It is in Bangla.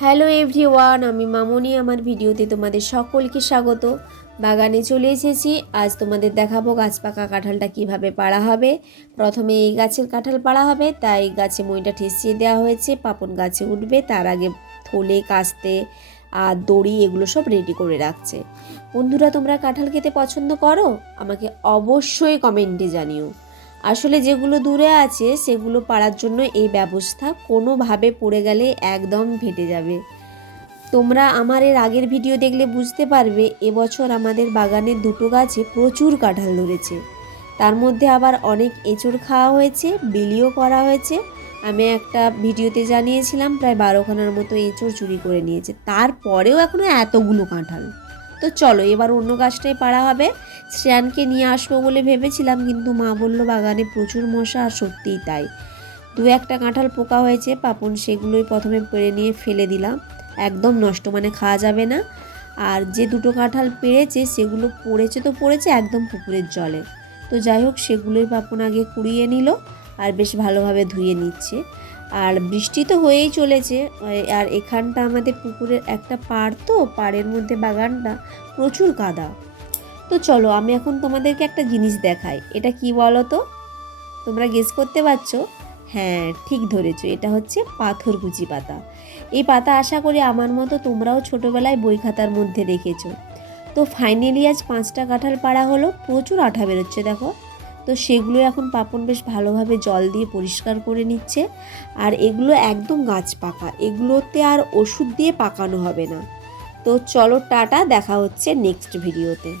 হ্যালো এভরিওয়ান, আমি মামনি। আমার ভিডিওতে তোমাদের সকলকে স্বাগত। বাগানে চলে এসেছি। আজ তোমাদের দেখাবো গাছ পাকা কাঁঠালটা কিভাবে পাড়া হবে। প্রথমে এই গাছের কাঁঠাল পাড়া হবে, তাই গাছে মইটা ঠেসিয়ে দেওয়া হয়েছে। পাপন গাছে উঠবে, তার আগে থলে, কাস্তে আর দড়ি এগুলো সব রেডি করে রাখছে। বন্ধুরা, তোমরা কাঁঠাল খেতে পছন্দ করো? আমাকে অবশ্যই কমেন্টে জানিও। আসলে যেগুলো দূরে আছে সেগুলো পাড়ার জন্য এই ব্যবস্থা, কোনোভাবে পড়ে গেলে একদম ফেটে যাবে। তোমরা আমার এর আগের ভিডিও দেখলে বুঝতে পারবে এবছর আমাদের বাগানের দুটো গাছে প্রচুর কাঁঠাল ধরেছে। তার মধ্যে আবার অনেক এঁচড় খাওয়া হয়েছে, বিলিও করা হয়েছে। আমি একটা ভিডিওতে জানিয়েছিলাম প্রায় 12খানার মতো এঁচড় চুরি করে নিয়েছে, তারপরেও এখনও এতগুলো কাঁঠাল। তো চলো এবার অন্য গাছটাই পাড়া হবে। শ্রেয়ানকে নিয়ে আসবো বলে ভেবেছিলাম, কিন্তু মা বলল বাগানে প্রচুর মশা, আর সত্যিই তাই। দু একটা কাঁঠাল পোকা হয়েছে, পাপন সেগুলোই প্রথমে পেড়ে নিয়ে ফেলে দিলাম। একদম নষ্ট, মানে খাওয়া যাবে না। আর যে দুটো কাঁঠাল পেড়েছে সেগুলো পড়েছে তো পড়েছে একদম পুকুরের জলে। তো যাই হোক, সেগুলোই পাপন আগে কুড়িয়ে নিল আর বেশ ভালোভাবে ধুয়ে নিচ্ছে। আর বৃষ্টি তো হয়েই চলেছে। আর এখানটা আমাদের পুকুরের একটা পাড়, তো পাড়ের মধ্যে বাগানটা প্রচুর কাদা। তো চলো আমি এখন তোমাদেরকে একটা জিনিস দেখাই। এটা কি বলো তো? তোমরা গেস করতে পারছো? হ্যাঁ, ঠিক ধরেছো, এটা হচ্ছে পাথরকুচি পাতা। এই পাতা আশা করি আমার মতো তোমরাও ছোটোবেলায় বই খাতার মধ্যে দেখেছো। তো ফাইনালি আজ 5টা কাঁঠাল পাড়া হলো, প্রচুর আঠা বেরোচ্ছে দেখো। তো সেগুলো এখন পাপন বেশ ভালোভাবে জল দিয়ে পরিষ্কার করে নিচ্ছে। আর এগুলো একদম গাছ পাকা, এগুলোতে আর ওষুধ দিয়ে পাকানো হবে না। তো চলো টাটা, দেখা হচ্ছে নেক্সট ভিডিওতে।